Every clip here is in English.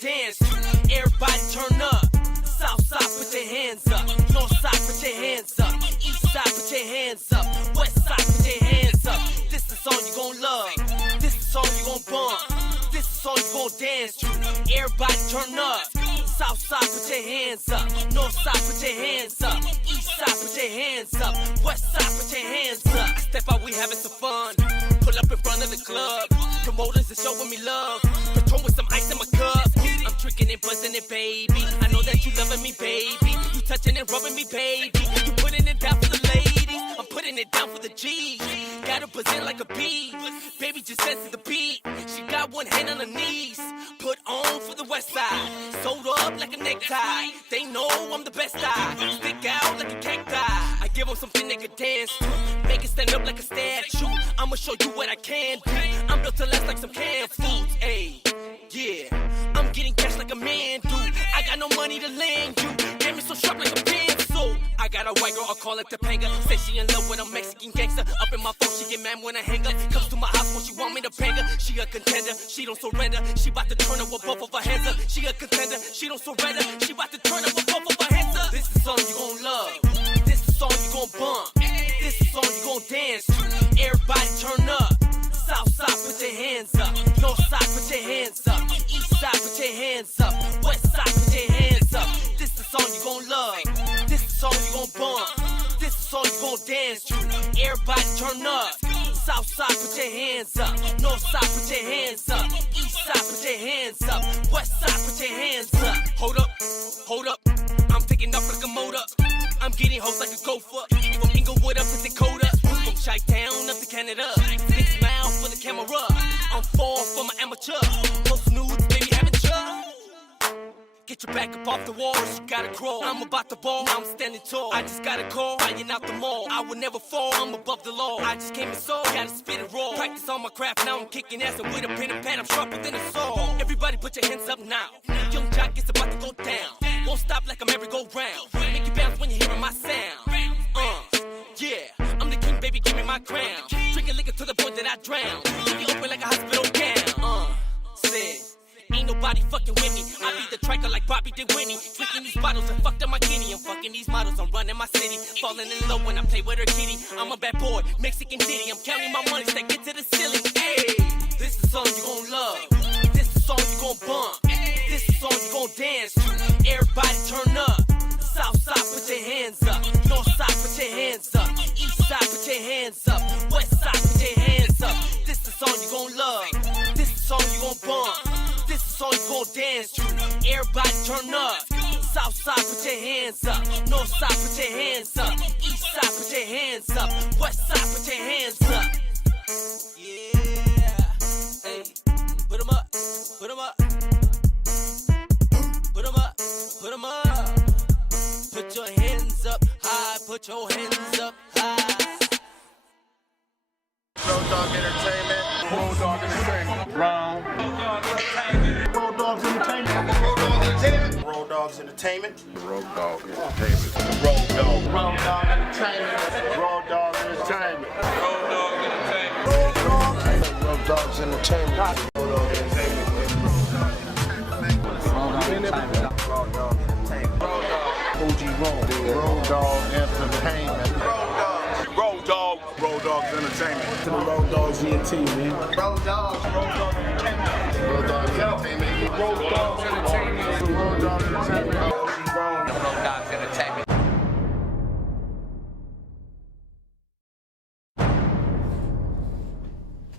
dance to. Everybody turn up. South side, put your hands up. North side, put your hands up. East side, put your hands up. West side, put your hands up. This the song you gon' love. This the song you gon' bump. This the song you gon' dance to. Everybody turn up. South side, put your hands up. North side, put your hands up. East side, put your hands up. West side, put your hands up. Step out, we having some fun. Pull up in front of the club. Promoters are showing me love. Patron with some ice in my cup. I'm drinking and buzzing it, baby. I know that you loving me, baby. You touching and rubbing me, baby. You putting it down for the ladies. I'm putting it down for the G's. Got her buzzing like a bee. Baby just says to the beat. She got one hand on her knees. Put on for the west side. Sold up like a necktie. They know I'm the best I. Stick out like a cacti. I give them something they can dance to. Make it stand up like a statue. I'ma show you what I can do. I'm built to last like some canned foods. Ayy, yeah. I'm getting cash like a man do. I got no money to lend you. Game is so sharp like a pencil. I got a white girl, I call it Topanga. Say she in love with a Mexican gangster. Up in my phone, she get mad when I hang up. Comes to my house when she want me to bang her. She a contender, she don't surrender. She bout to turn her with both of her hands up. She a contender, she don't surrender. She bout to turn her with both of her hands up. This is the song you gon' love. This is the song you gon' bump. This is the song you gon' dance to. Everybody turn up. South side, put your hands up. North side, put your hands up. East side, put your hands up. West side, put your hands up. This the song you gon' love. This the song you gon' bump. This the song you gon' dance to. Everybody turn up. South side, put your hands up. North side, put your hands up. East side, put your hands up. West side, put your hands up. Hold up, hold up. I'm picking up like a motor. I'm getting hoes like a gopher. From Inglewood up to Dakota. From Chi-Town up to Canada. Big smile for the camera. I'm fall for my amateur. Post nudes, baby, haven't you? Get your back up off the walls, you gotta crawl. I'm about to ball, now I'm standing tall. I just got a call, flying out the mall. I would never fall, I'm above the law. I just came and saw, gotta spit it raw. Practice on my craft, now I'm kicking ass. And with a pen and pad, I'm sharper than a saw. Everybody put your hands up now. Young Jock is about to go down. Won't stop like a merry-go-round. Make you bounce when you're hearing my sound. Yeah, I'm the king, baby, give me my crown. Drinking liquor to the point that I drown. Leave you open like a hospital gown. Said, ain't nobody fucking with me. I beat the tracker like Bobby did Winnie. Drinking these bottles and fucked up my guinea. I'm fucking these models, I'm running my city. Falling in love when I play with her kitty. I'm a bad boy, Mexican ditty. I'm counting my money, stack it to the ceiling. Hey, this the song you gon' love. This the song you gon' bump. This the song you gon' dance to. Everybody turn up. South side, put your hands up. North side, put your hands up. East side, put your hands up. West side, put your hands up. This the song you gon' love. This the song you gon' bump. This the song you gon' dance to. Everybody turn up. South side, put your hands up. North side, put your hands up. East side, put your hands up. West side, put your hands up. Yeah. Hey, put 'em up. Put 'em up. Put 'em up. Put 'em up. Put your hands up high, put your hands up high. Rowdoggs Entertainment. Rowdoggs Entertainment. Rowdoggs Entertainment. Rowdoggs Entertainment. Rowdoggs Entertainment. Rowdoggs Entertainment. Rowdoggs Entertainment. Rowdoggs Entertainment. OG Rowdoggs Entertainment. Rowdoggs Entertainment. To the Rowdoggs ENT, man. Rowdoggs Entertainment. Rowdoggs Entertainment. Rowdoggs Entertainment. Rowdoggs Entertainment. Rowdoggs Entertainment.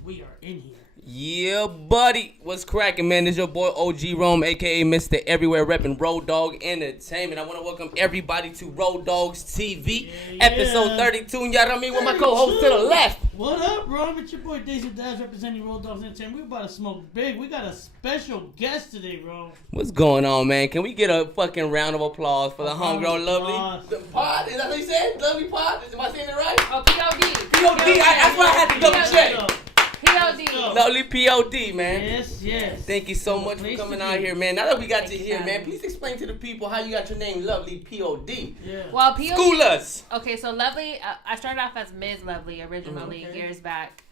We are in here. Yeah, buddy. What's cracking, man? It's your boy OG Rome, a.k.a. Mr. Everywhere, repping Rowdoggs Entertainment. I want to welcome everybody to Rowdoggs TV, episode 32. And y'all know me with my co-host to the left. What up, bro? It's your boy Dazer Dabs representing Rowdoggs Entertainment. We're about to smoke big. We got a special guest today, bro. What's going on, man? Can we get a fucking round of applause for the homegrown lovely? The pod? Is that what you said? Lovely pod? Am I saying it right? Oh, P.O.D. P.O.D. That's why I had to double check. P.O.D. Lovely P.O.D., man. Yes. Thank you so much for coming out here, man. Now that we got you here, man, please explain to the people how you got your name, Lovely P.O.D. Yeah. Well, P.O.D. School us. Okay, so Lovely, I started off as Ms. Lovely originally years back.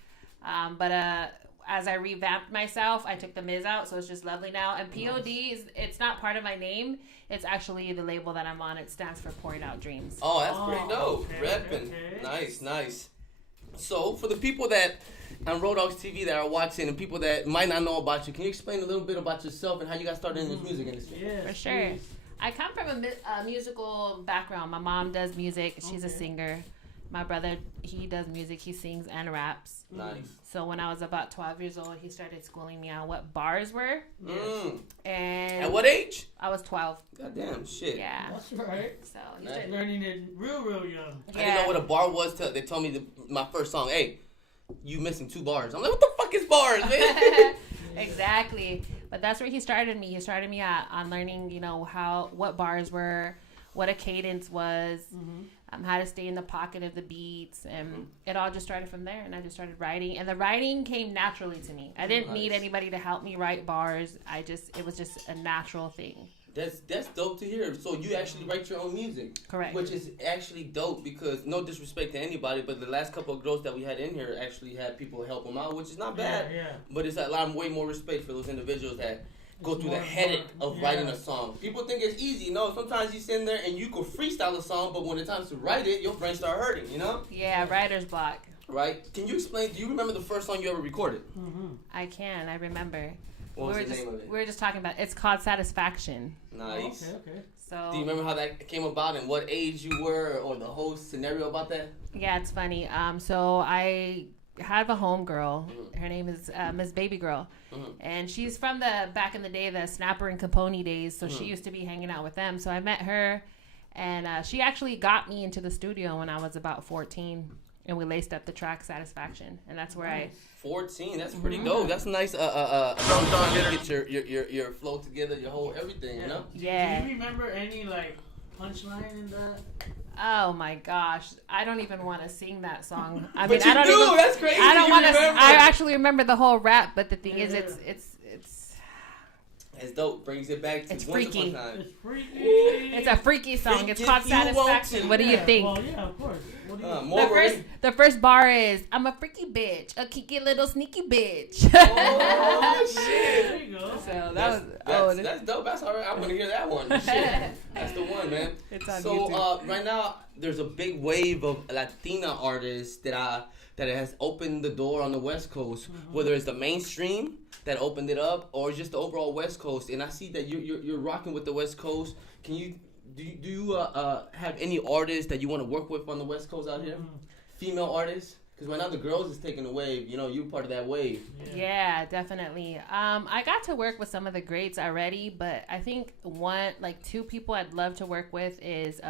But as I revamped myself, I took the Miz out, so it's just Lovely now. And POD it's not part of my name. It's actually the label that I'm on. It stands for Pouring Out Dreams. Oh, that's pretty dope. Okay, Reppin'. okay. Nice. So, for the people that on Rowdoggs TV that are watching and people that might not know about you, can you explain a little bit about yourself and how you got started in this music industry? Yes, For sure. please. I come from a musical background. My mom does music. She's a Okay. singer. My brother, he does music. He sings and raps. Nice. So when I was about 12 years old, he started schooling me on what bars were. Mm. And At what age? I was 12. Goddamn, shit. Yeah. That's right. So he Nice. started, Learning it real young. I didn't know what a bar was till they told me my first song. Hey, you missing 2 bars. I'm like, what the fuck is bars, man? Exactly. But that's where he started me. He started me on learning, what bars were, what a cadence was, how to stay in the pocket of the beats, and it all just started from there. And I just started writing, and the writing came naturally to me. I didn't need anybody to help me write bars. It was just a natural thing. That's dope to hear. So you actually write your own music. Correct. Which is actually dope because no disrespect to anybody, but the last couple of girls that we had in here actually had people help them out, which is not bad. Yeah. But it's a lot way more respect for those individuals that go through the headache of yeah. writing a song. People think it's easy. No, sometimes you sit in there and you can freestyle a song, but when it's time to write it, your brain start hurting, you know? Yeah, writer's block. Right? Can you explain, do you remember the first song you ever recorded? I remember. What was we the were just name of it? we were just talking about. It's called Satisfaction. Nice. Okay. So Do you remember how that came about and what age you were or the whole scenario about that? yeah, it's funny. So I have a homegirl. Her name is Miss Baby Girl, and she's from the back in the day, the Snapper and Capone days. So she used to be hanging out with them. So I met her, and she actually got me into the studio when I was about 14, and we laced up the track Satisfaction, and that's where 14, that's pretty dope. That's a nice get your flow together, your whole everything, you know? Yeah. Do you remember any like punchline in that? Oh my gosh, I don't even want to sing that song. I But mean, you I don't do. even. That's crazy. I don't You want to. remember. I actually remember the whole rap, but the thing is, Yeah. It's dope. Brings it back to It's once upon a freaky. time. It's freaky. It's a freaky song. Freak It's if called you want Satisfaction. to. What do you think? Well, yeah, of course. What do you More The first bar is, I'm a freaky bitch, a kinky little sneaky bitch. Oh, shit. There you go. So That's dope. That's all right. I'm going to hear that one. Shit. That's the one, man. It's on so, YouTube. right now, there's a big wave of Latina artists that has opened the door on the West Coast, whether it's the mainstream that opened it up or just the overall West Coast. And I see that you're rocking with the West Coast. Do you have any artists that you want to work with on the West Coast out here? Female artists? Because right now the girls is taking the wave. You know, you're part of that wave. Yeah, definitely. I got to work with some of the greats already, but I think 2 people I'd love to work with is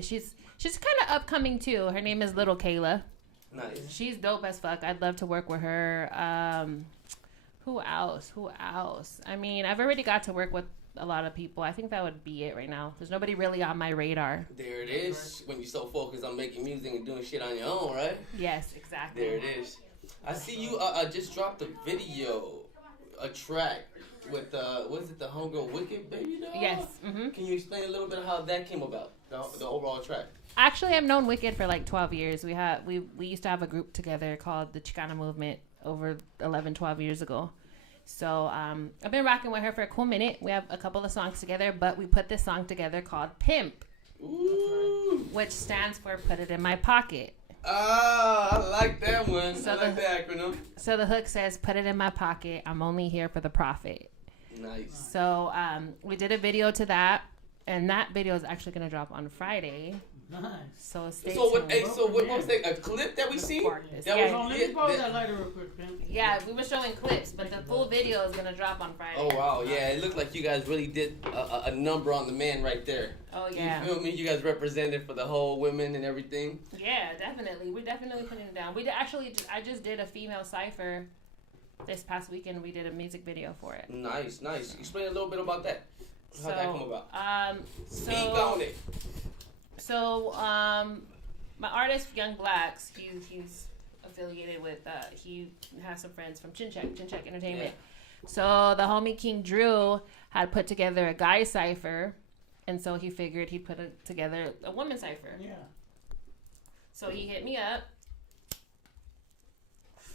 she's kind of upcoming too. Her name is Little Kayla. Nice. She's dope as fuck. I'd love to work with her. Who else? I mean, I've already got to work with a lot of people. I think that would be it right now. There's nobody really on my radar. There it is. When you're so focused on making music and doing shit on your own, right? Yes, exactly. There it is. I see you just dropped a video, a track with was it the homegirl Wicked Baby Doll? Yes. Mm-hmm. Can you explain a little bit of how that came about? The overall track. Actually, I've known Wicked for like 12 years. We used to have a group together called the Chicana Movement over 11, 12 years ago. So I've been rocking with her for a cool minute. We have a couple of songs together, but we put this song together called Pimp, Ooh. which stands for Put It in My Pocket. Ah, I like that one. So I like the acronym. So the hook says, put it in my pocket. I'm only here for the profit. Nice. So we did a video to that, and that video is actually going to drop on Friday. Nice. So stay So tuned. what was that? A clip that we seen? That Yeah. Oh, let me borrow that lighter real quick, man. Yeah, we were showing clips, but the full video is going to drop on Friday. Oh wow, yeah, it looked like you guys really did a number on the man right there. Oh, yeah. You feel me? You guys represented for the whole women and everything. Yeah, definitely. We're definitely putting it down. I just did a female cipher this past weekend. We did a music video for it. Nice. Explain a little bit about that. How'd that come about? Speak on it. So, my artist, Young Blacks, he's affiliated with, he has some friends from Chin Check Entertainment. Yeah. So, the homie King Drew had put together a guy cipher, and so he figured he'd put together a woman cipher. Yeah. So, he hit me up.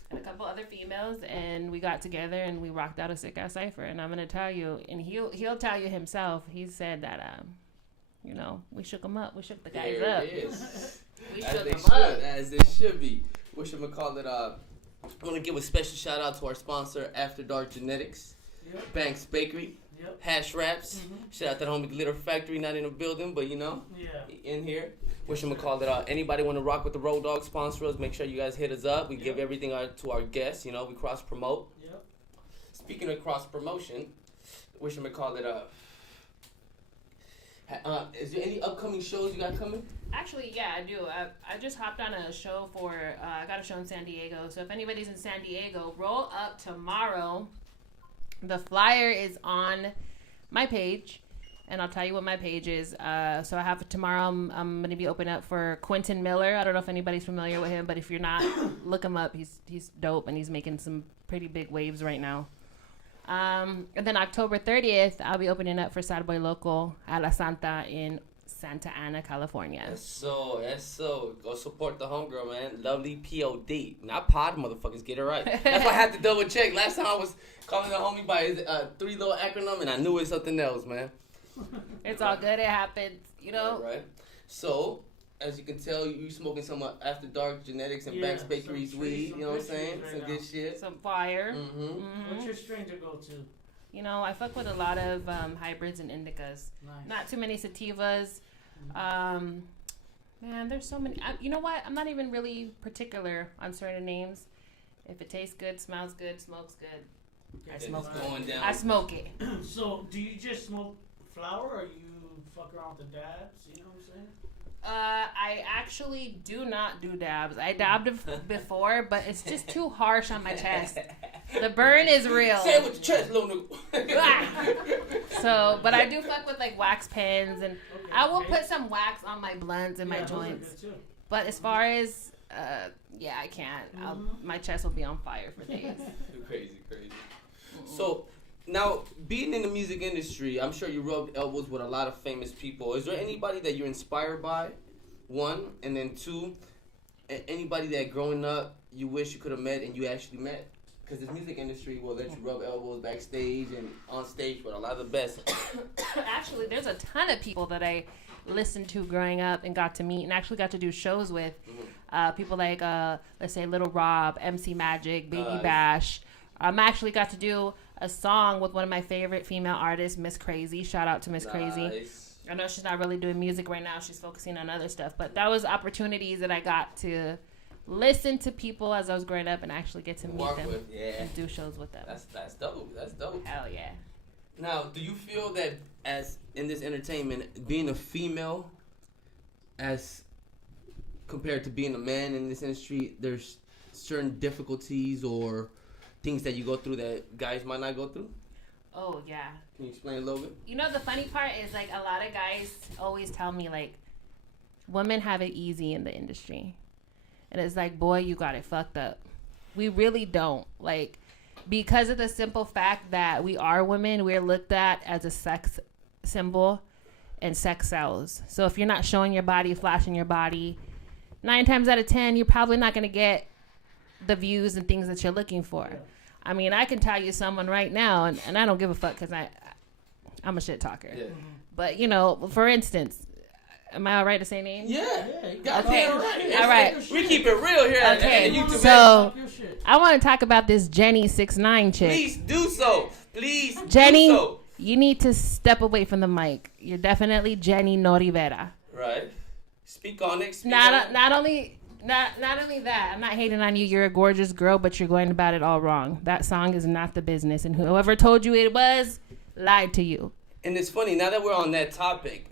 and a couple other females, and we got together and we rocked out a sick ass cipher. And I'm gonna tell you, and he'll tell you himself. He said that you know, we shook him up. We shook the guys There up. it is. We As shook they them should, up. as they should be. Whatchamacallit, I want to give a special shout out to our sponsor, After Dark Genetics, Yep. Banks Bakery, Yep. Hash Wraps. Shout out to the homie Glitter Factory, not in the building, but you know, Yeah. in here. Whatchamacallit, anybody want to rock with the Rowdoggs sponsor us, make sure you guys hit us up. We give everything to our guests, you know, we cross promote. Yep. Speaking of cross promotion, whatchamacallit, is there any upcoming shows you got coming? Actually, yeah, I do. I just hopped on a show for, I got a show in San Diego. So if anybody's in San Diego, roll up tomorrow. The flyer is on my page, and I'll tell you what my page is. So I have tomorrow, I'm going to be opening up for Quentin Miller. I don't know if anybody's familiar with him, but if you're not, look him up. He's dope, and he's making some pretty big waves right now. And then October 30th, I'll be opening up for Sad Boy Local at La Santa in Santa Ana, California. That's so. Go support the homegirl, man. Lovely P.O.D. Not pod, motherfuckers. Get it right. That's why I had to double check. Last time I was calling the homie by his 3 little acronym, and I knew it was something else, man. It's all good. It happens, you know. Right. So, as you can tell, you smoking some After Dark Genetics and Banks Bakery's some weed. some You know what I'm good saying? trees right Some now. good shit. Some fire. Mm-hmm. What's your strain to go to? You know, I fuck with a lot of hybrids and indicas. Nice. Not too many sativas. Man, there's so many. You know what? I'm not even really particular on certain names. If it tastes good, smells good, smokes good, I smoke It's it. going down. I smoke it. So, do you just smoke flower, or you fuck around with the dabs? You know what I'm saying? I actually do not do dabs. I dabbed before, but it's just too harsh on my chest. The burn is real. Say it with your chest, little nigga. So, but I do fuck with like wax pens, and Okay, I will okay. put some wax on my blunts and my those are joints. good, too. But as far as, yeah, I can't. My chest will be on fire for days. Crazy. So, now, being in the music industry, I'm sure you rubbed elbows with a lot of famous people. Is there anybody that you're inspired by? One, and then two, anybody that growing up you wish you could have met and you actually met? Because the music industry will let you rub elbows backstage and on stage with a lot of the best. Actually, there's a ton of people that I listened to growing up and got to meet and actually got to do shows with. People like, let's say, Little Rob, MC Magic, Baby Bash. I actually got to do a song with one of my favorite female artists, Miss Crazy. Shout out to Miss Crazy. I know she's not really doing music right now. She's focusing on other stuff. But that was opportunities that I got to listen to people as I was growing up and actually get to meet them and do shows with them. That's dope. That's dope. Hell yeah. Now, do you feel that as in this entertainment, being a female as compared to being a man in this industry, there's certain difficulties or things that you go through that guys might not go through? Oh, yeah. Can you explain a little bit? You know, the funny part is, like, a lot of guys always tell me, like, women have it easy in the industry. And it's like, boy, you got it fucked up. We really don't. Like, because of the simple fact that we are women, we're looked at as a sex symbol and sex sells. So if you're not showing your body, flashing your body, 9 times out of 10, you're probably not going to get the views and things that you're looking for. Yeah. I mean, I can tell you someone right now, and I don't give a fuck because I'm a shit talker. Yeah. But, you know, for instance, am I all right to say names? Yeah. You got okay. All right. We keep it real here. Okay. So I want to talk about this Jenny 6'9" chick. Please do so. Please Jenny, do so. You need to step away from the mic. You're definitely Jenny No Rivera. Right. Speak on it. Not only that, I'm not hating on you. You're a gorgeous girl, but you're going about it all wrong. That song is not the business, and whoever told you it was lied to you. And it's funny, now that we're on that topic,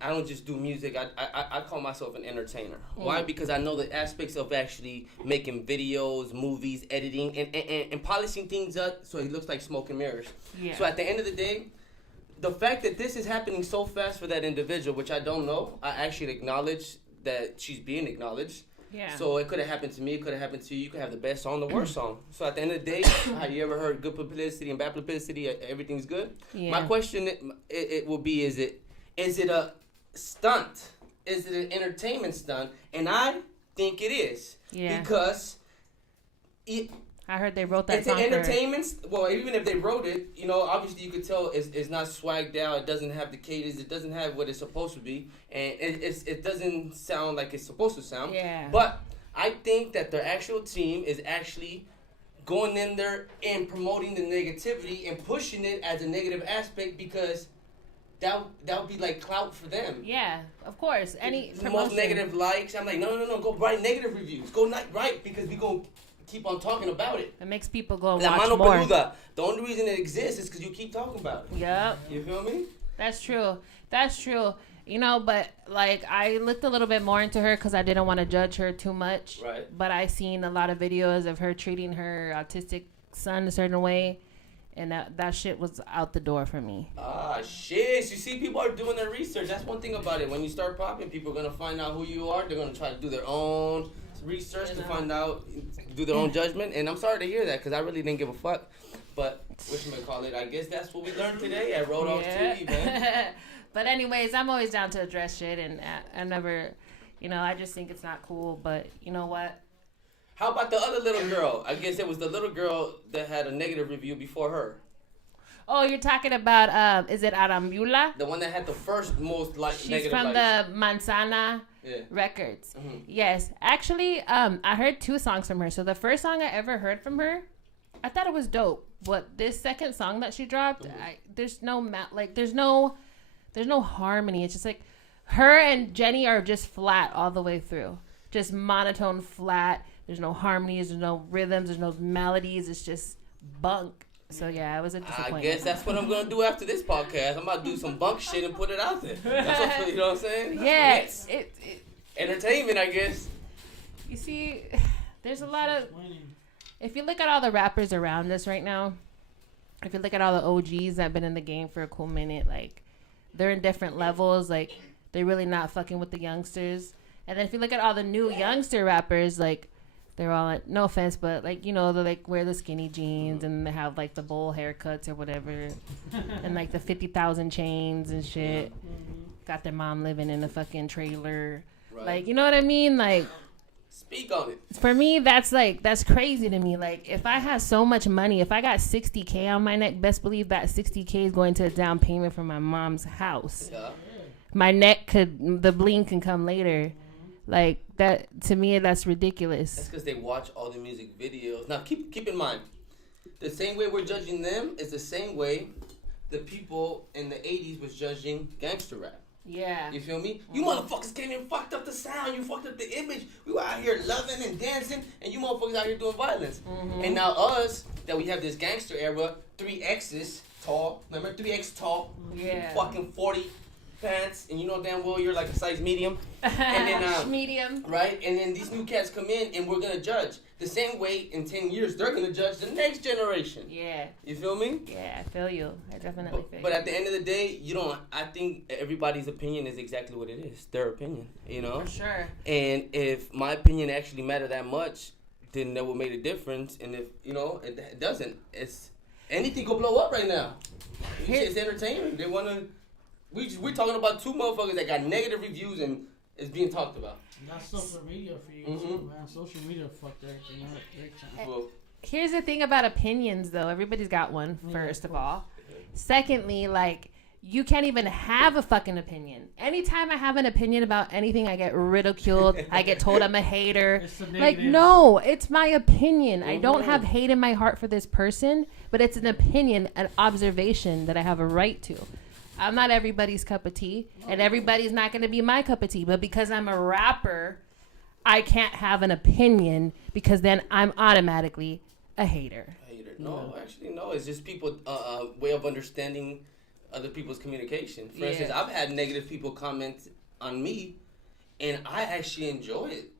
I don't just do music. I call myself an entertainer. Why? Because I know the aspects of actually making videos, movies, editing, and polishing things up so it looks like smoke and mirrors. Yeah. So at the end of the day, the fact that this is happening so fast for that individual, which I don't know, I actually acknowledge that she's being acknowledged. Yeah. So it could have happened to me. It could have happened to you. You could have the best song, the worst song. So at the end of the day, have you ever heard good publicity and bad publicity? Everything's good. Yeah. My question it will be: Is it a stunt? Is it an entertainment stunt? And I think it is. Yeah. Because I heard they wrote that It's song an for her. entertainment. Well, even if they wrote it, you know, obviously you could tell it's not swagged out. It doesn't have the cadence. It doesn't have what it's supposed to be, and it doesn't sound like it's supposed to sound. Yeah. But I think that their actual team is actually going in there and promoting the negativity and pushing it as a negative aspect because that would be like clout for them. Yeah, of course. Any The promotion. most negative likes. I'm like, no. Go write negative reviews. Go not write because we gonna keep on talking about it. It makes people go and La watch mano more. peluda. The only reason it exists is because you keep talking about it. Yep. You feel me? That's true. That's true. You know, but like I looked a little bit more into her because I didn't want to judge her too much. Right. But I seen a lot of videos of her treating her autistic son a certain way, and that shit was out the door for me. Ah, shit. You see, people are doing their research. That's one thing about it. When you start popping, people are going to find out who you are. They're going to try to do their own research to find out, do their own judgment. And I'm sorry to hear that because I really didn't give a fuck. But, whatchamacallit, I guess that's what we learned today at Rowdoggs TV, man. But anyways, I'm always down to address shit, and I never, you know, I just think it's not cool. But you know what? How about the other little girl? I guess it was the little girl that had a negative review before her. Oh, you're talking about, is it Arambula? The one that had the first most She's negative from likes. the Manzana Yeah. Records. Mhm. Yes. Actually, I heard 2 songs from her. So the first song I ever heard from her, I thought it was dope. But this second song that she dropped, there's no there's no harmony. It's just like her and Jenny are just flat all the way through. Just monotone flat. There's no harmonies, there's no rhythms, there's no melodies. It's just bunk. So yeah, it was a disappointment. I guess that's what I'm gonna do after this podcast. I'm about to do some bunk shit and put it out there. That's what, you know what I'm saying? Yes. It, entertainment, I guess. You see, there's a lot of. If you look at all the rappers around us right now, if you look at all the OGs that have been in the game for a cool minute, like they're in different levels. Like they're really not fucking with the youngsters. And then if you look at all the new youngster rappers, like they're all like, no offense, but like, you know, they like wear the skinny jeans and they have like the bowl haircuts or whatever, and like the 50,000 chains and shit. Got their mom living in a fucking trailer. Right. Like, you know what I mean? Like, speak on it. for me, that's crazy to me. Like, if I had so much money, if I got $60K on my neck, best believe that $60K is going to a down payment for my mom's house. Yeah. My neck the bling can come later. Like, that, to me, that's ridiculous. That's because they watch all the music videos. Now, keep in mind, the same way we're judging them is the same way the people in the 80s was judging gangster rap. Yeah. You feel me? You motherfuckers came in and fucked up the sound. You fucked up the image. We were out here loving and dancing, and you motherfuckers out here doing violence. And now us, that we have this gangster era, 3X's tall. Remember? 3X tall. Yeah. Fucking 40 pants, and you know damn well you're like a size medium. And then, medium. right? And then these new cats come in, and we're gonna judge. The same way in 10 years, they're gonna judge the next generation. Yeah. You feel me? Yeah, I feel you. I definitely feel But you. at the end of the day, I think everybody's opinion is exactly what it is. Their opinion, you know? For sure. And if my opinion actually mattered that much, then that would make a difference. And if, you know, it doesn't, it's, anything could blow up right now. It's entertainment. They want to, we're talking about 2 motherfuckers that got negative reviews and it's being talked about. That's social media for you, too, man. Social media fucked everything up big time. Well, Here's the thing about opinions, though. Everybody's got one, first of all. Secondly, like, you can't even have a fucking opinion. Anytime I have an opinion about anything, I get ridiculed. I get told I'm a hater. It's the Like, negative. no, it's my opinion. I don't have hate in my heart for this person, but it's an opinion, an observation that I have a right to. I'm not everybody's cup of tea, and everybody's not going to be my cup of tea. But because I'm a rapper, I can't have an opinion because then I'm automatically a hater. no, actually, no. It's just people, way of understanding other people's communication. For instance, I've had negative people comment on me, and I actually enjoy it.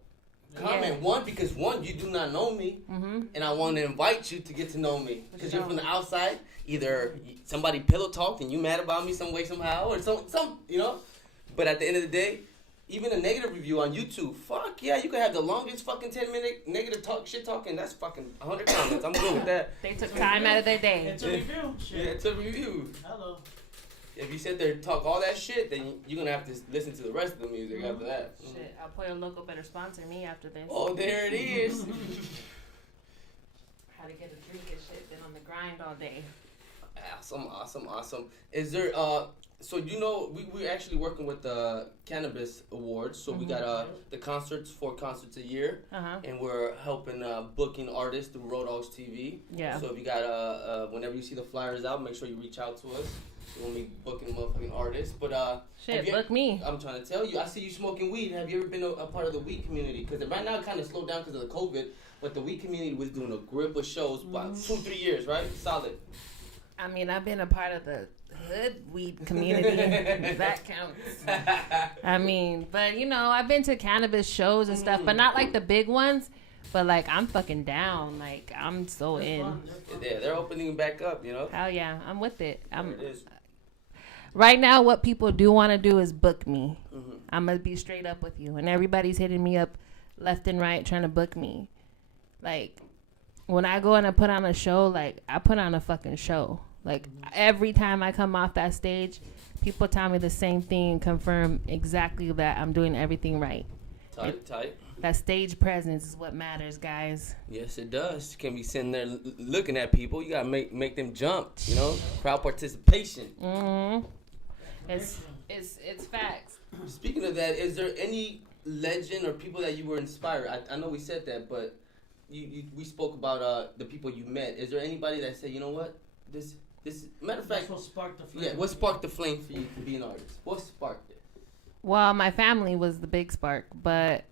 Comment, because you do not know me, and I want to invite you to get to know me. Because you're from the outside, either somebody pillow talked and you mad about me some way, somehow, or some, you know? But at the end of the day, even a negative review on YouTube, fuck yeah, you can have the longest fucking 10-minute negative shit talking. That's fucking 100 comments. I'm good with that. They took time out of their day. It's a review. Shit. Yeah, it's a review. Hello. If you sit there and talk all that shit, then you're going to have to listen to the rest of the music after that. Shit, I'll put a local better sponsor me after this. Oh, there it is. Gotta get a drink and shit. Been on the grind all day. Awesome. Is there so you know we're actually working with the cannabis awards. So we got the concerts, 4 concerts a year, and we're helping booking artists through Rowdoggs TV. Yeah. So if you got whenever you see the flyers out, make sure you reach out to us. We'll be booking motherfucking artists. But shit, book me. I'm trying to tell you. I see you smoking weed. Have you ever been a part of the weed community? Because right now it kind of slowed down because of the COVID. But the weed community was doing a grip of shows about 2-3 years, right? Solid. I mean, I've been a part of the hood weed community. That counts. I mean, but you know, I've been to cannabis shows and stuff, but not like the big ones. But like, I'm fucking down. Like, I'm so in. Yeah, they're opening back up, you know? Hell yeah, I'm with it. There it is. Right now, what people do want to do is book me. I'm going to be straight up with you. And everybody's hitting me up left and right trying to book me. Like, when I go and I put on a show, like, I put on a fucking show. Like, every time I come off that stage, people tell me the same thing and confirm exactly that I'm doing everything right. Tight. That stage presence is what matters, guys. Yes, it does. You can't be sitting there looking at people. You got to make them jump, you know? Crowd participation. It's facts. Speaking of that, is there any legend or people that you were inspired? I know we said that, but we spoke about the people you met. Is there anybody that said, you know what, this matter of fact, That's what sparked the flame. yeah, what sparked the flame for you to be an artist? What sparked it? Well, my family was the big spark, but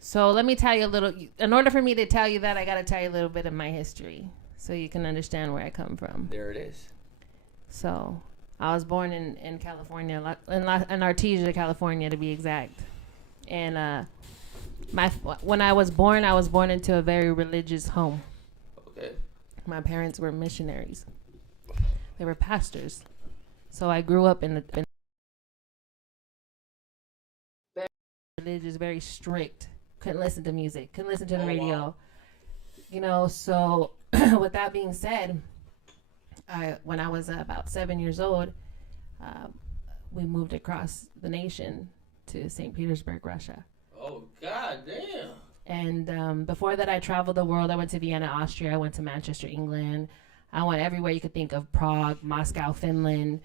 so let me tell you a little. In order for me to tell you that, I got to tell you a little bit of my history so you can understand where I come from. There it is. So I was born in California, in Artesia, California, to be exact. And when I was born into a very religious home. Okay. My parents were missionaries. They were pastors. So I grew up in very religious, very strict. Couldn't listen to music. Couldn't listen to the radio. Wow. You know, so with that being said, when I was about 7 years old, we moved across the nation to St. Petersburg, Russia. Oh, God damn. And before that, I traveled the world. I went to Vienna, Austria. I went to Manchester, England. I went everywhere you could think of. Prague, Moscow, Finland.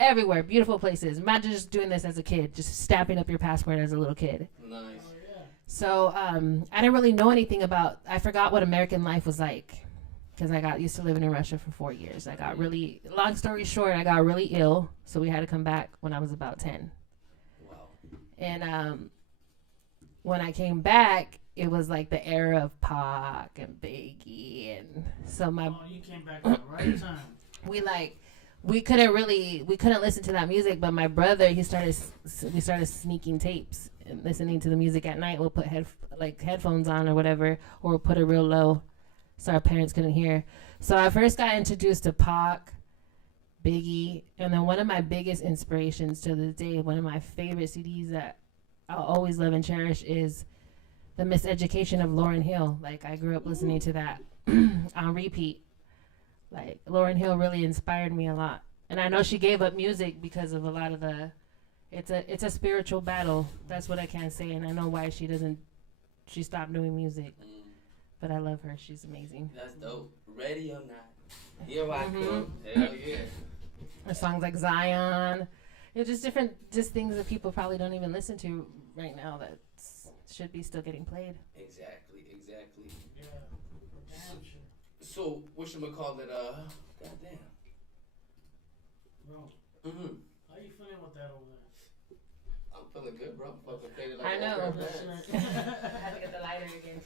Everywhere. Beautiful places. Imagine just doing this as a kid. Just stamping up your passport as a little kid. Nice. So I didn't really know anything about... I forgot what American life was like. Because I got used to living in Russia for 4 years. I got really... Long story short, I got really ill. So we had to come back when I was about 10. Wow. And... when I came back, it was like the era of Pac and Biggie, and so my. Oh, you came back at the right time. We couldn't listen to that music, but my brother, we started sneaking tapes and listening to the music at night. We'll put headphones on or whatever, or we'll put it real low, so our parents couldn't hear. So I first got introduced to Pac, Biggie, and then one of my biggest inspirations to this day, one of my favorite CDs that I'll always love and cherish is The Miseducation of Lauryn Hill. Like, I grew up listening to that on repeat. Like, Lauryn Hill really inspired me a lot. And I know she gave up music because of a lot of it's a spiritual battle. That's what I can say. And I know why she stopped doing music. But I love her. She's amazing. That's dope. Ready or not. Here I come. Hell yeah. Or songs like Zion. It's just just things that people probably don't even listen to right now that should be still getting played. Exactly. Yeah. Damn shit. So, whatchamacallit, goddamn. Bro. Mm-hmm. How you feeling with that over there? I'm feeling good, bro. Fucking faded I know. That's I had to get the lighter again.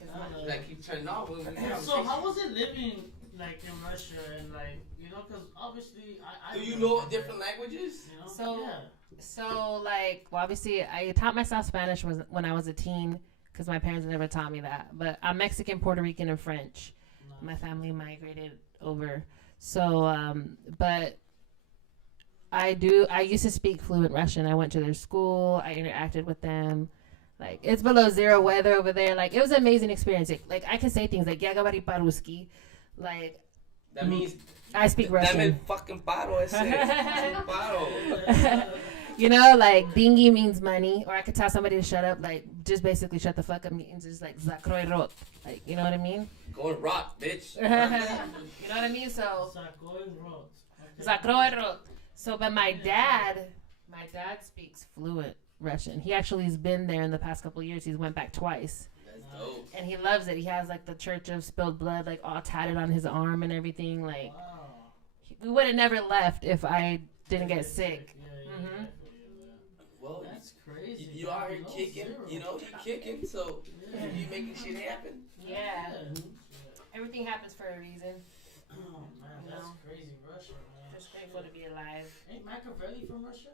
I keep turning off when we So how was it living like in Russia and like, you know, because obviously I do you know different languages? You know? So yeah. So like, well, obviously I taught myself Spanish when I was a teen because my parents never taught me that. But I'm Mexican, Puerto Rican, and French. My family migrated over. So, but I used to speak fluent Russian. I went to their school. I interacted with them. Like, it's below zero weather over there. Like, it was an amazing experience. Like, I can say things like, "Я говорю по-русски." Like, that means I speak Russian. That means fucking paro, I said. Paro. You know, like, dingy means money. Or I could tell somebody to shut up. Like, just basically shut the fuck up means just like, zakroy rot. Like, you know what I mean? Going rock, bitch. You know what I mean? So, so, but my dad speaks fluent Russian. He actually has been there in the past couple of years. He's went back twice. That's dope. And he loves it. He has like the Church of Spilled Blood like all tatted on his arm and everything. Like, we would have never left if I didn't get sick. Mm-hmm. Well, That's crazy. you are here kicking, you know, you kicking, so you making shit happen. Yeah. Everything happens for a reason. Oh man, that's crazy. Russia, man. Just grateful to be alive. Ain't Machiavelli from Russia?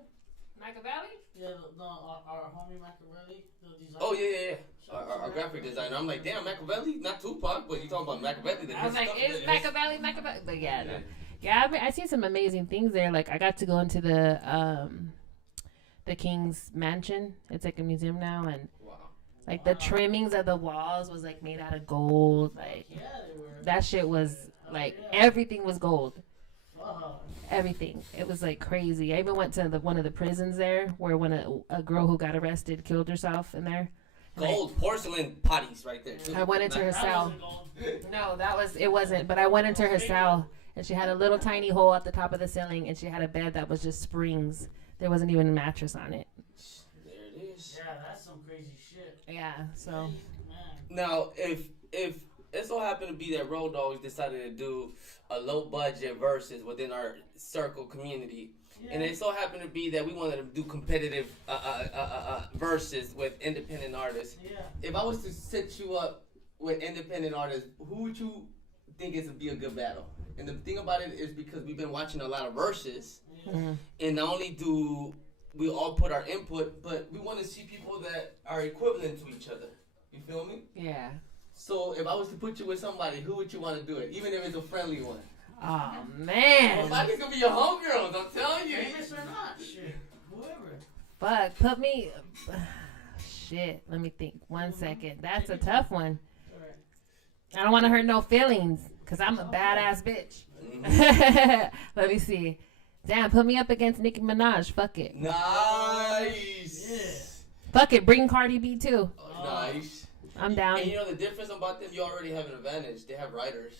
Machiavelli? Yeah, no, our homie Machiavelli, the designer. Oh yeah. Our graphic designer. I'm like, damn, Machiavelli, not Tupac, but you talking about Machiavelli? I was like, is Machiavelli? But yeah, no. Yeah, I seen some amazing things there. Like I got to go into the King's Mansion. It's like a museum now, and like the trimmings of the walls was like made out of gold. Like that shit was like everything was gold. Everything. It was like crazy. I even went to one of the prisons there where when a girl who got arrested killed herself in there. Gold porcelain potties right there. Too. I went into her cell. No, it wasn't. But I went into her cell and she had a little tiny hole at the top of the ceiling and she had a bed that was just springs. There wasn't even a mattress on it. There it is. Yeah, that's some crazy shit. Yeah, so. Now, if it so happened to be that Rowdoggs decided to do a low budget versus within our circle community, and it so happened to be that we wanted to do competitive verses with independent artists. Yeah. If I was to set you up with independent artists, who would you think is to be a good battle? And the thing about it is because we've been watching a lot of verses, and not only do we all put our input, but we want to see people that are equivalent to each other. You feel me? Yeah. So if I was to put you with somebody, who would you want to do it? Even if it's a friendly one. Oh, man. Well, it's going to be your homegirls, I'm telling you. Famous or not, shit. Whoever. Fuck, put me. Shit, let me think. 1 second. That's a tough one. I don't want to hurt no feelings because I'm a badass bitch. Let me see. Damn, put me up against Nicki Minaj. Fuck it. Nice. Fuck it, bring Cardi B too. Nice. I'm down. And you know the difference about them? You already have an advantage. They have writers.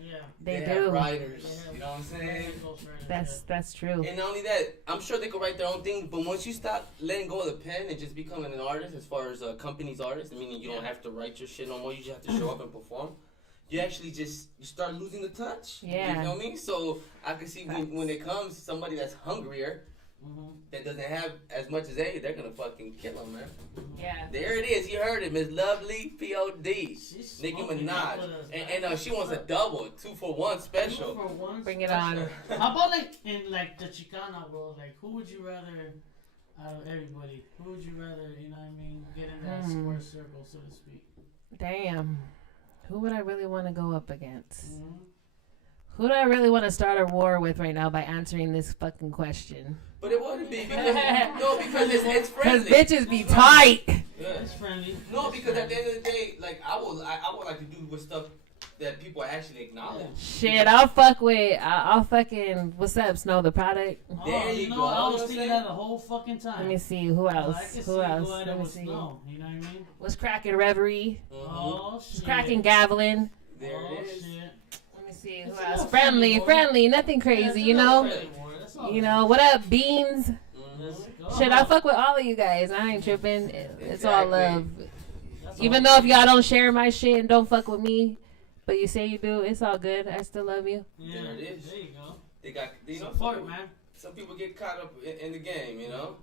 Yeah. They do. Have writers. You know what I'm saying? That's true. And not only that, I'm sure they could write their own thing, but once you stop letting go of the pen and just becoming an artist, as far as a company's artist, meaning you don't have to write your shit no more, you just have to show up and perform. You actually you start losing the touch. Yeah. You feel me? So I can see when it comes somebody that's hungrier, that doesn't have as much as they're gonna fucking kill them, man. Yeah. There it is. You heard it, Miss Lovely P.O.D. Nicki Minaj. And she wants a double, 2-for-1 special. 2-for-1 Bring it special. on. How about like in like the Chicana world? Like who would you rather out of everybody? Who would you rather, you know what I mean, get in that square circle, so to speak? Damn. Who would I really want to go up against? Who do I really want to start a war with right now by answering this fucking question? But it wouldn't be because it's friendly. Because bitches be tight. Yeah. It's friendly. No, because at the end of the day, like I would like to do with stuff that people actually acknowledge. Shit, I'll fucking what's up, Snow the product. There you go. I was thinking that the whole fucking time. Let me see who else. I can Who see else? Let Let me me see. Know, you know what I mean? What's cracking Reverie? Oh shit. What's cracking Gavelin? There Oh it is. shit. Let me see who It's else. not Friendly, nothing crazy, you know. You know what up, Beans? Shit, I fuck with all of you guys. I ain't tripping. It's all love. Even though if y'all don't share my shit and don't fuck with me, but you say you do, it's all good. I still love you. Yeah, There it is. There you go. They got Support, man. Some people get caught up in the game, you know.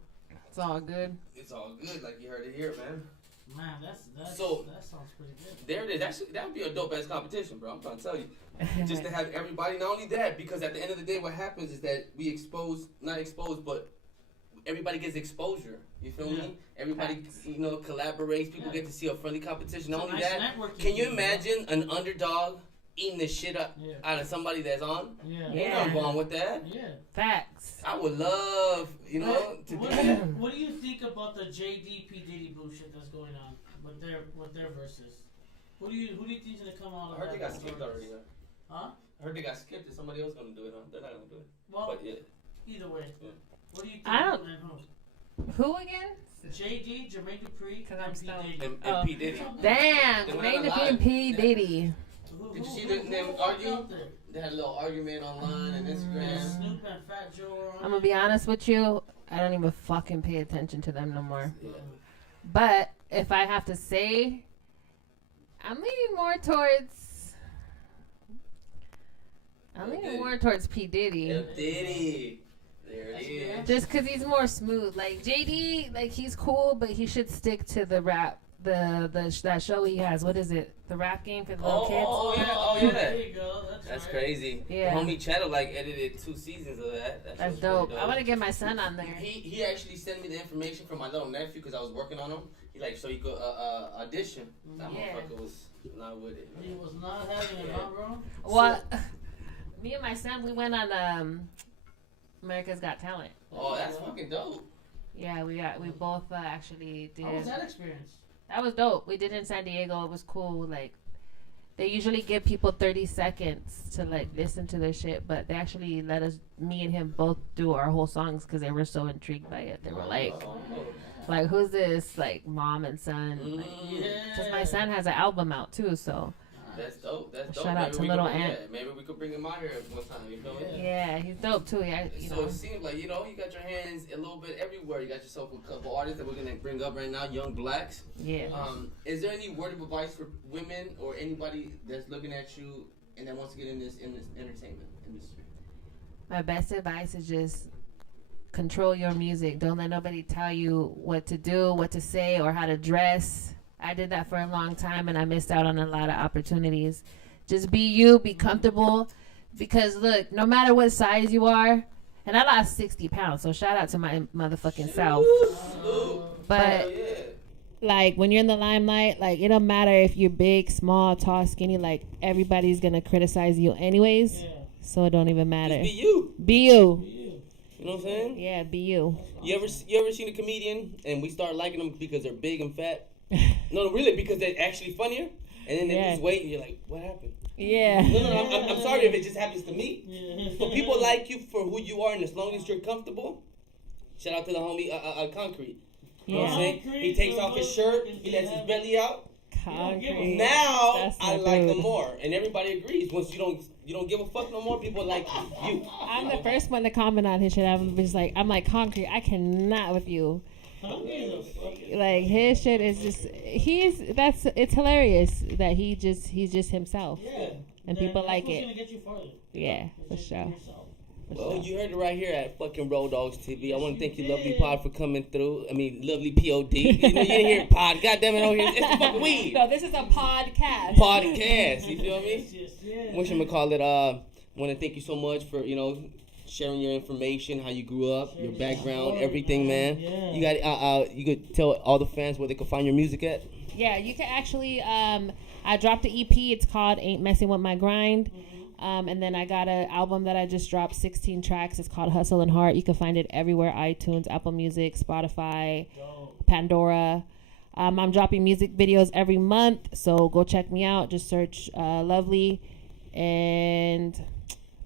It's all good. It's all good, like you heard it here, man. Man, that sounds pretty good. There it is. That would be a dope ass competition, bro. I'm trying to tell you. Just to have everybody. Not only that, because at the end of the day, what happens is that we but everybody gets exposure. You feel me? Everybody, collaborates. People get to see a friendly competition. Not only that, can you imagine an underdog eating the shit out of somebody that's on? Yeah. Ain't nothing wrong with that. Yeah. Facts. I would love, to do that. What do you think about the JD P Diddy bullshit that's going on with their verses? Who do you think's gonna come out of I heard that? they got skipped already. Huh? I heard they got skipped and somebody else gonna do it, huh? They're not gonna do it. Well, But yeah. either way. Yeah. What do you think? I don't- and who? Who again? JD, Jermaine Dupri, Cause I'm and P stoned. Diddy. And P Diddy. Damn, They went Jermaine on Dupri live. and P Diddy. Who Did you see them argue? They had a little argument online and Instagram. Snoop and Fat Joe are on I'm gonna be honest with you. I don't even fucking pay attention to them no more. Yeah. But if I have to say, I'm leaning more towards. P Diddy. L. Diddy. There it is. Just because he's more smooth. Like JD, like he's cool, but he should stick to the rap. That show he has. What is it? The rap game for the little kids. Oh yeah. There you go. That's right. crazy. Yeah. The homie Chatter like edited 2 seasons of that. That's show's dope. pretty I want to get my son on there. He actually sent me the information from my little nephew because I was working on him. He like so he could audition. That Yeah. motherfucker was not with it. He was not having it, huh, bro? What? Me and my son, we went on America's Got Talent. Oh, that's fucking dope. Yeah, we both actually did. How was that experience? That was dope. We did it in San Diego. It was cool. Like, they usually give people 30 seconds to like listen to their shit, but they actually let me and him both do our whole songs because they were so intrigued by it. They were like, who's this? Like, mom and son. Like, because my son has an album out too, so. That's dope. That's dope. Shout out to Little Ant. Maybe we could bring him out here one time. You feel me? Yeah, he's dope too. Yeah, So it seems like, you got your hands a little bit everywhere. You got yourself a couple artists that we're going to bring up right now, young blacks. Yeah. Is there any word of advice for women or anybody that's looking at you and that wants to get in this entertainment industry? My best advice is just control your music. Don't let nobody tell you what to do, what to say, or how to dress. I did that for a long time and I missed out on a lot of opportunities. Just be you, be comfortable. Because look, no matter what size you are, and I lost 60 pounds, so shout out to my motherfucking self. But like when you're in the limelight, like it don't matter if you're big, small, tall, skinny, like everybody's gonna criticize you anyways. Yeah. So it don't even matter. Just be you. Be you. You know what I'm saying? Yeah, be you. You ever seen a comedian and we start liking them because they're big and fat? No, really, because they're actually funnier. And then they lose weight and you're like, what happened? Yeah. No, I'm sorry if it just happens to me. But people like you for who you are, and as long as you're comfortable. Shout out to the homie Concrete. You know what I'm saying? He takes off his shirt, he lets his belly out. Concrete. Now I like him more, and everybody agrees. Once you don't give a fuck no more, people like you. I'm the first one to comment on his shit. I'm like Concrete. I cannot with you. Like his shit is just it's hilarious that he's just himself. Yeah. And people like it. Gonna get you farther. Yeah, for sure. Well, you heard it right here at fucking Rowdoggs TV. I want to thank you, Lovely Pod, for coming through. I mean, Lovely POD. You didn't hear Pod. God damn it, over here. It's the fucking weed. No, this is a podcast. Podcast. You feel me? Yeah. Whatchamacallit, want to thank you so much for, sharing your information, how you grew up, your background, everything, man. Yeah. You got, you could tell all the fans where they can find your music at? Yeah, you can actually, I dropped an EP. It's called Ain't Messing With My Grind. And then I got an album that I just dropped, 16 tracks. It's called Hustle and Heart. You can find it everywhere: iTunes, Apple Music, Spotify, Pandora. I'm dropping music videos every month, so go check me out. Just search Lovely and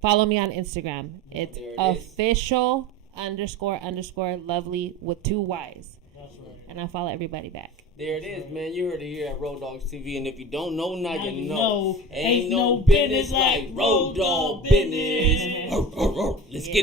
follow me on Instagram. It's official _ Lovely with 2 Y's. That's right. And I follow everybody back. There it is, man. You heard it here at Rowdoggs TV, and if you don't know, now you know. know. Ain't no business like Road Dogg business. Let's get it.